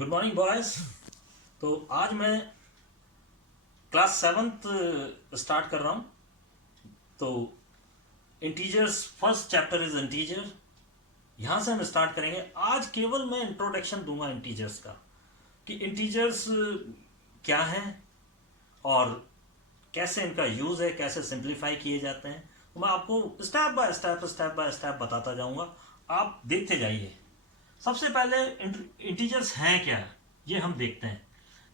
Good morning boys. तो आज मैं क्लास 7th स्टार्ट कर रहा हूँ। तो integers first chapter is integer, यहाँ से हम स्टार्ट करेंगे। आज केवल मैं इंट्रोडक्शन दूंगा इंटीजर्स का, कि इंटीजर्स क्या हैं और कैसे इनका यूज़ है, कैसे सिंप्लीफाई किए जाते हैं। तो मैं आपको स्टेप बाय स्टेप बताता जाऊंगा, आप देखते जाइए। सबसे पहले इंटीजर्स हैं क्या, ये हम देखते हैं।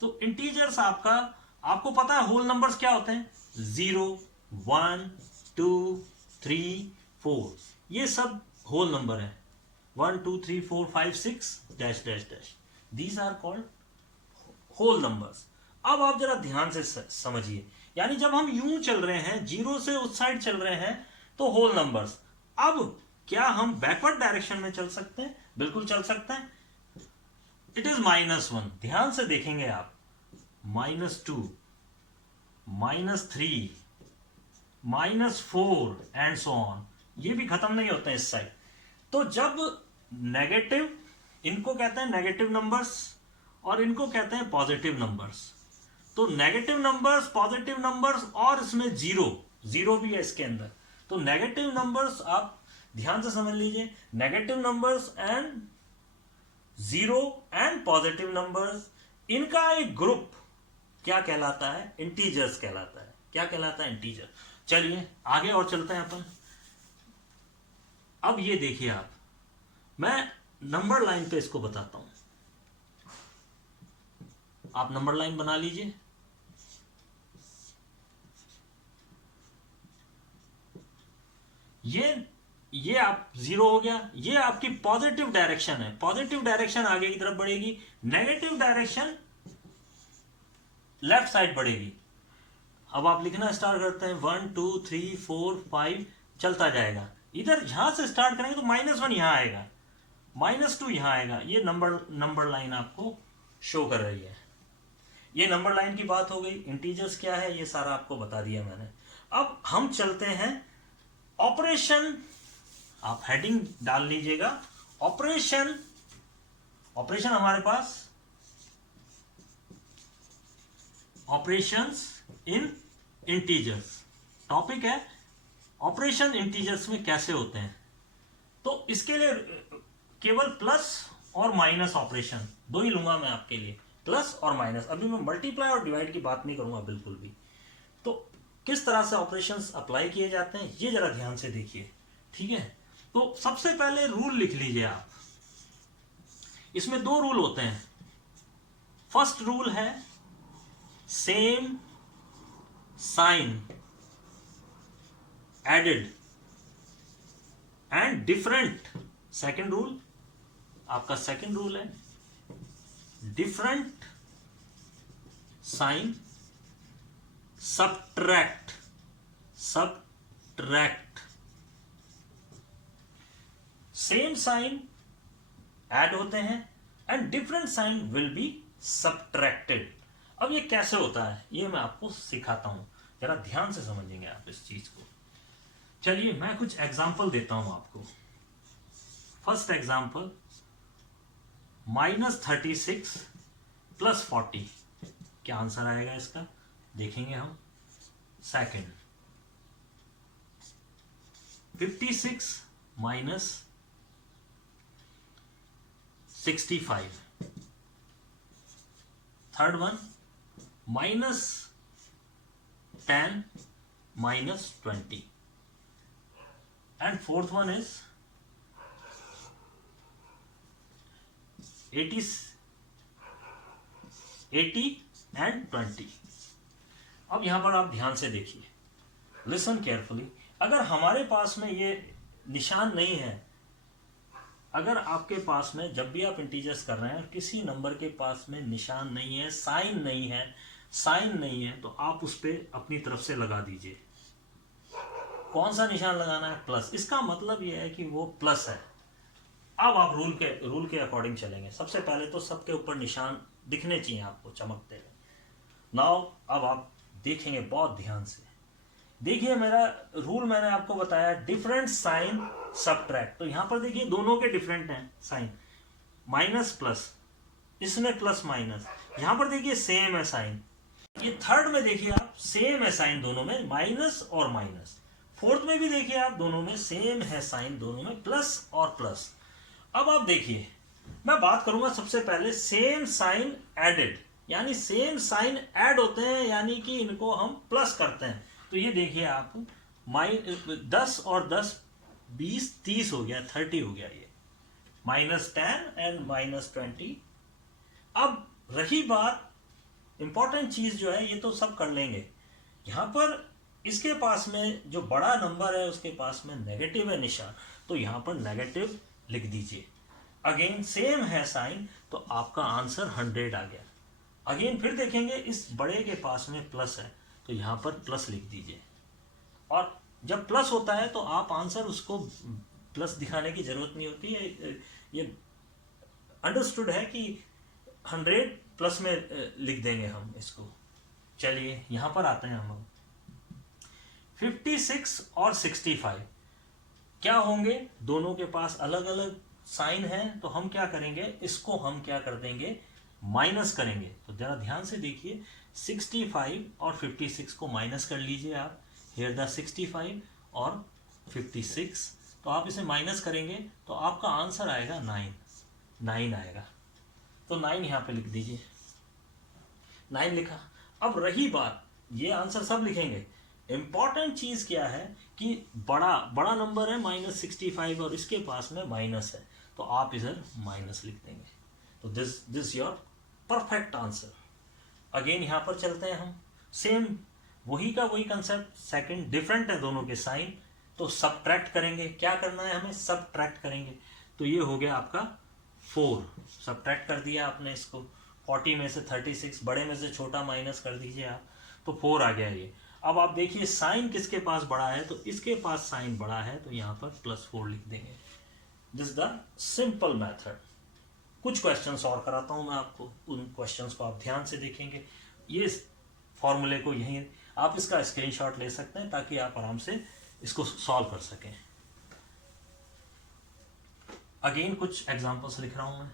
तो इंटीजर्स आपको पता है होल नंबर्स क्या होते हैं? 0, 1, 2, 3, 4, ये सब होल नंबर है। 1, 2, 3, 4, 5, 6 dash dash dash, these are called whole numbers. अब आप जरा ध्यान से समझिए, यानी जब हम यूं चल रहे हैं, 0 से उस साइड चल रहे हैं, तो होल नंबर्स। अब क्या हम बैकवर्ड डायरेक्शन में चल सकते हैं? बिल्कुल चल सकते हैं। इट इज -1, ध्यान से देखेंगे आप। -2, -3, -4 एंड सो ऑन, ये भी खत्म नहीं होते हैं इस साइड। तो जब नेगेटिव, इनको कहते हैं नेगेटिव नंबर्स और इनको कहते हैं पॉजिटिव नंबर्स। तो नेगेटिव नंबर्स, पॉजिटिव नंबर्स और इसमें जीरो भी है इसके अंदर। तो नेगेटिव नंबर्स आप ध्यान से समझ लीजिए, negative numbers and zero and positive numbers, इनका एक ग्रुप क्या कहलाता है? इंटीजर्स कहलाता है। क्या कहलाता है? इंटीजर। चलिए आगे और चलते हैं अपन। अब ये देखिए आप, मैं नंबर लाइन पे इसको बताता हूं। आप नंबर लाइन बना लीजिए। ये आप 0 हो गया, ये आपकी पॉजिटिव डायरेक्शन है। पॉजिटिव डायरेक्शन आगे की तरफ बढ़ेगी, नेगेटिव डायरेक्शन लेफ्ट साइड बढ़ेगी। अब आप लिखना स्टार्ट करते हैं, 1, 2, 3, 4, 5 चलता जाएगा। इधर यहां से स्टार्ट करेंगे तो -1 यहां आएगा, -2 यहां आएगा। ये नंबर लाइन आपको शो कर रही है। ये नंबर लाइन की बात हो गई। इंटीजर्स क्या है ये सारा आपको बता दिया मैंने। अब हम चलते हैं ऑपरेशन। आप हेडिंग डाल लीजिएगा, ऑपरेशन हमारे पास ऑपरेशंस इन इंटीजर्स टॉपिक है। ऑपरेशन इंटीजर्स में कैसे होते हैं, तो इसके लिए केवल प्लस और माइनस ऑपरेशन दो ही लूंगा मैं आपके लिए, प्लस और माइनस। अभी मैं मल्टीप्लाई और डिवाइड की बात नहीं करूंगा बिल्कुल भी। तो किस तरह से ऑपरेशंस अप्लाई किए जाते हैं ये जरा ध्यान से देखिए, ठीक है। तो सबसे पहले रूल लिख लीजिए आप। इसमें 2 रूल होते हैं। फर्स्ट रूल है same sign added and different. Second rule, आपका सेकंड रूल है different sign subtract. Same sign add होते हैं and different sign will be subtracted. अब ये कैसे होता है ये मैं आपको सिखाता हूं, जरा ध्यान से समझेंगे आप इस चीज को। चलिए मैं कुछ एग्जांपल देता हूं आपको। फर्स्ट एग्जांपल, -36 + 40, क्या आंसर आएगा इसका देखेंगे हम। Second, 56 - 65। Third one, -10 - 20। And fourth one is 80 and 20। अब यहां पर आप ध्यान से देखिए, लिसन केयरफुली। अगर हमारे पास में ये निशान नहीं है, अगर आपके पास में जब भी आप इंटीजर्स कर रहे हैं किसी नंबर के पास में निशान नहीं है, साइन नहीं है, तो आप उस पर अपनी तरफ से लगा दीजिए। कौन सा निशान लगाना है? प्लस। इसका मतलब यह है कि वो प्लस है। अब आप रूल के अकॉर्डिंग चलेंगे। सबसे पहले तो सबके ऊपर निशान दिखने चाहिए आपको चमकते हुए। नाउ अब आप देखेंगे बहुत ध्यान से। देखिए मेरा रूल मैंने आपको बताया, डिफरेंट साइन सब्ट्रैक्ट। तो यहां पर देखिए दोनों के डिफरेंट हैं साइन, माइनस प्लस। इसमें प्लस माइनस, यहां पर देखिए सेम है साइन। ये थर्ड में देखिए आप सेम है साइन दोनों में, माइनस और माइनस। फोर्थ में भी देखिए आप दोनों में सेम है साइन, दोनों में प्लस और प्लस। अब आप देखिए, मैं बात करूंगा सबसे पहले सेम साइन एडेड, यानी सेम साइन ऐड होते हैं, यानी कि इनको हम प्लस करते हैं। तो ये देखिए आप 10 और 10 20 30 हो गया, 30 हो गया, ये -10 एंड -20। अब रही बात इंपॉर्टेंट चीज जो है, ये तो सब कर लेंगे। यहां पर इसके पास में जो बड़ा नंबर है उसके पास में नेगेटिव है निशान, तो यहां पर नेगेटिव लिख दीजिए। अगेन सेम है साइन, तो आपका आंसर 100 आ गया। अगेन फिर देखेंगे इस बड़े के पास में प्लस है, तो यहां पर प्लस लिख दीजिए। और जब प्लस होता है तो आप आंसर उसको प्लस दिखाने की जरूरत नहीं होती है, ये अंडरस्टूड है कि 100 प्लस में लिख देंगे हम इसको। चलिए यहां पर आते हैं हम। 56 और 65 क्या होंगे, दोनों के पास अलग अलग साइन है, तो हम क्या करेंगे, इसको हम क्या कर देंगे, माइनस करेंगे। तो जरा ध्यान से देखिए, 65 और 56 को माइनस कर लीजिए आप। हियर द 65 और 56, तो आप इसे माइनस करेंगे तो आपका आंसर आएगा 9 आएगा। तो 9 यहां पे लिख दीजिए, 9 लिखा। अब रही बात, ये आंसर सब लिखेंगे। इंपॉर्टेंट चीज क्या है कि बड़ा नंबर है -65 और इसके पास में माइनस है, तो आप इधर माइनस लिख देंगे। तो this your perfect answer. Again यहां पर चलते हैं हम, सेम वही का वही कंसेप्ट, सेकंड डिफरेंट है दोनों के साइन, तो सबट्रैक्ट करेंगे। क्या करना है हमें, सबट्रैक्ट करेंगे। तो ये हो गया आपका 4, सबट्रैक्ट कर दिया आपने इसको। 40 में से 36, बड़े में से छोटा माइनस कर दीजिए आप, तो 4 आ गया ये। अब आप देखिए साइन किसके पास बड़ा है, तो इसके पास साइन बड़ा है, तो यहां पर +4 लिख देंगे। This the simple method. कुछ क्वेश्चंस और कराता हूं मैं आपको, उन क्वेश्चंस को आप ध्यान से देखेंगे। ये फॉर्मूले को यहीं आप इसका स्क्रीनशॉट ले सकते हैं ताकि आप आराम से इसको सॉल्व कर सकें। अगेन कुछ एग्जांपल्स लिख रहा हूं मैं।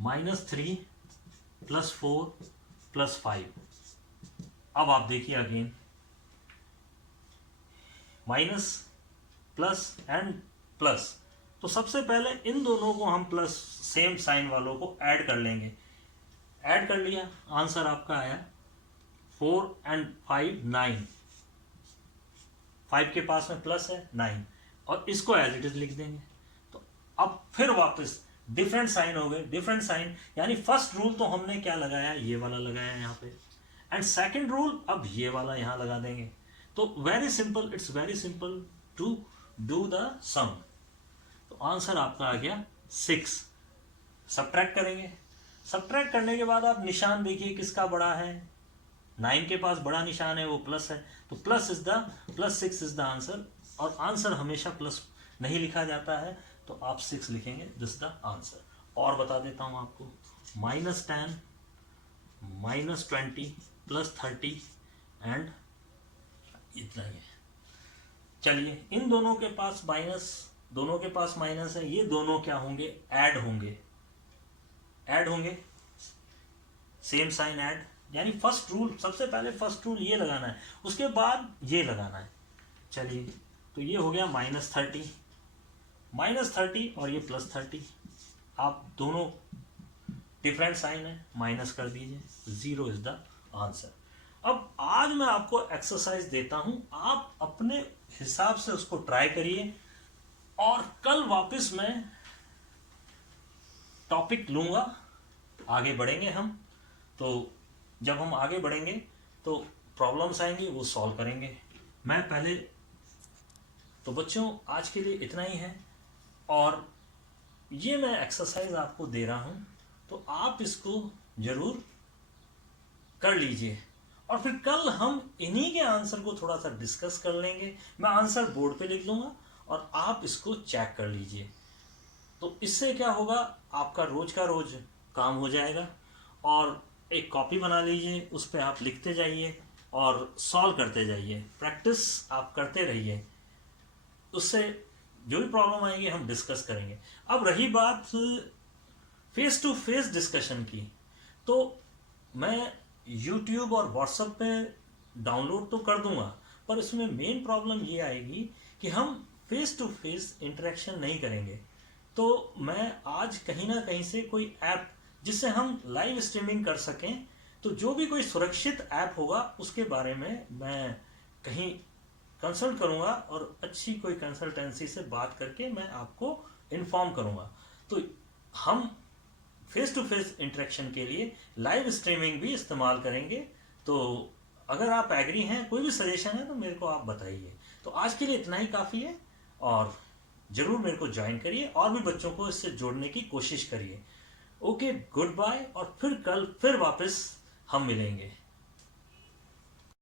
-3 +4 +5। अब आप देखिए again minus plus and plus, तो सबसे पहले इन दोनों को हम प्लस सेम साइन वालों को ऐड कर लेंगे। ऐड कर लिया, आंसर आपका आया 4 एंड 5 9। 5 के पास में प्लस है 9, और इसको एज इट इज लिख देंगे। तो अब फिर वापस डिफरेंट साइन हो गए, डिफरेंट साइन, यानी फर्स्ट रूल तो हमने क्या लगाया, ये वाला लगाया यहाँ पे, एंड सेकंड रूल अब ये वाला यहाँ लगा देंगे। तो very simple, it's very simple to do the sum. तो आंसर आपका आ गया 6। सबट्रैक्ट करेंगे, सबट्रैक्ट करने के बाद आप निशान देखिए किसका बड़ा है, 9 के पास बड़ा निशान है, वो प्लस है, तो +6 इज द आंसर। और आंसर हमेशा प्लस नहीं लिखा जाता है, तो आप 6 लिखेंगे, दिस द आंसर। और बता देता हूं आपको, -10 -20 +30 एंड इतना ही है। चलिए इन दोनों के पास माइनस, दोनों के पास माइनस है, ये दोनों क्या होंगे, ऐड होंगे, ऐड होंगे, सेम साइन ऐड, यानी फर्स्ट रूल, सबसे पहले फर्स्ट रूल ये लगाना है, उसके बाद ये लगाना है। चलिए तो ये हो गया -30 और ये +30, आप दोनों डिफरेंट साइन है, माइनस कर दीजिए, 0 इज द आंसर। अब आज मैं आपको एक्सरसाइज देता हूं, आप अपने हिसाब से उसको ट्राई करिए, और कल वापस मैं टॉपिक लूंगा, आगे बढ़ेंगे हम। तो जब हम आगे बढ़ेंगे तो प्रॉब्लम्स आएंगी, वो सॉल्व करेंगे। मैं पहले तो बच्चों आज के लिए इतना ही है, और ये मैं एक्सरसाइज आपको दे रहा हूं, तो आप इसको जरूर कर लीजिए, और फिर कल हम इन्हीं के आंसर को थोड़ा सा डिस्कस कर लेंगे। मैं आंसर बोर्ड पे लिख लूंगा और आप इसको चेक कर लीजिए। तो इससे क्या होगा, आपका रोज का रोज काम हो जाएगा। और एक कॉपी बना लीजिए, उस पर आप लिखते जाइए और सॉल्व करते जाइए, प्रैक्टिस आप करते रहिए। उससे जो भी प्रॉब्लम आएगी हम डिस्कस करेंगे। अब रही बात फेस टू फेस डिस्कशन की, तो मैं यूट्यूब और व्हाट्सएप पे डाउनलोड तो कर दूंगा, पर इसमें मेन प्रॉब्लम ये आएगी कि हम फेस टू फेस इंटरेक्शन नहीं करेंगे। तो मैं आज कहीं ना कहीं से कोई ऐप जिससे हम लाइव स्ट्रीमिंग कर सकें, तो जो भी कोई सुरक्षित ऐप होगा उसके बारे में मैं कहीं कंसल्ट करूंगा और अच्छी कोई कंसल्टेंसी से बात करके मैं आपको इन्फॉर्म करूंगा। तो हम फेस टू फेस इंटरेक्शन के लिए लाइव स्ट्रीमिंग भी इस्तेमाल करेंगे। तो अगर आप एग्री हैं, कोई भी सजेशन है तो मेरे को आप बताइए। तो आज के लिए इतना ही काफ़ी है, और ज़रूर मेरे को ज्वाइन करिए और भी बच्चों को इससे जोड़ने की कोशिश करिए। ओके, गुड बाय, और फिर कल फिर वापस हम मिलेंगे।